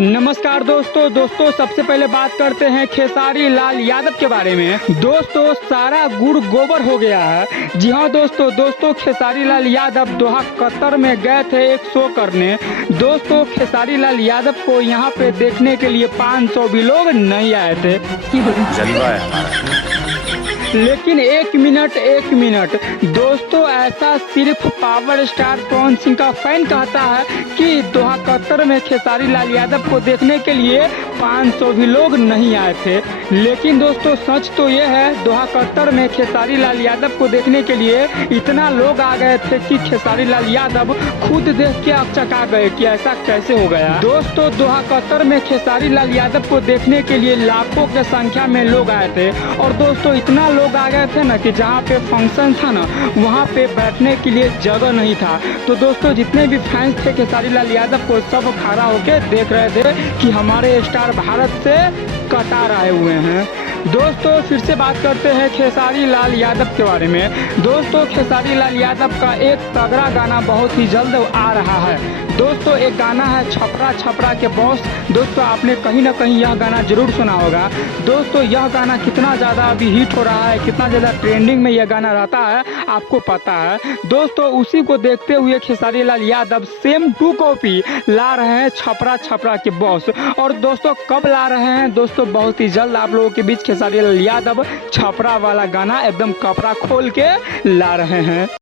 नमस्कार दोस्तों सबसे पहले बात करते हैं खेसारी लाल यादव के बारे में। दोस्तों सारा गुड़ गोबर हो गया है। जी हाँ दोस्तों खेसारी लाल यादव दोहा कतर में गए थे एक शो करने। दोस्तों खेसारी लाल यादव को यहाँ पे देखने के लिए 500 भी लोग नहीं आए थे। जलवा है हमारा। लेकिन एक मिनट दोस्तों, ऐसा सिर्फ पावर स्टार पवन सिंह का फैन कहता है कि दोहा कतर में खेसारी लाल यादव को देखने के लिए 500 भी लोग नहीं आए थे। लेकिन दोस्तों सच तो ये है, दोहा कतर में खेसारी लाल यादव को देखने के लिए इतना लोग आ गए थे कि खेसारी लाल यादव खुद देख के अकचका गए कि ऐसा कैसे हो गया। दोस्तों दोहा कतर में खेसारी लाल यादव को देखने के लिए लाखों के संख्या में लोग आए थे। और दोस्तों इतना लोग आ गए थे ना कि जहाँ पे फंक्शन था ना, वहाँ पे बैठने के लिए जगह नहीं था। तो दोस्तों जितने भी फैंस थे खेसारी लाल यादव को, सब खड़ा होकर देख रहे थे कि हमारे स्टार भारत से कतार आए हुए हैं। दोस्तों फिर से बात करते हैं खेसारी लाल यादव के बारे में। दोस्तों खेसारी लाल यादव का एक तगड़ा गाना बहुत ही जल्द आ रहा है। दोस्तों एक गाना है छपरा छपरा के बॉस। दोस्तों आपने कहीं ना कहीं यह गाना जरूर सुना होगा। दोस्तों यह गाना कितना ज़्यादा अभी हिट हो रहा है, कितना ज़्यादा ट्रेंडिंग में यह गाना रहता है, आपको पता है। दोस्तों उसी को देखते हुए Khesari Lal Yadav same to copy ला रहे हैं छपरा छपरा के बॉस। और दोस्तों कब ला रहे हैं? दोस्तों बहुत ही जल्द आप लोगों के बीच खेसारी लाल यादव छपरा वाला गाना एकदम कपड़ा खोल के ला रहे हैं।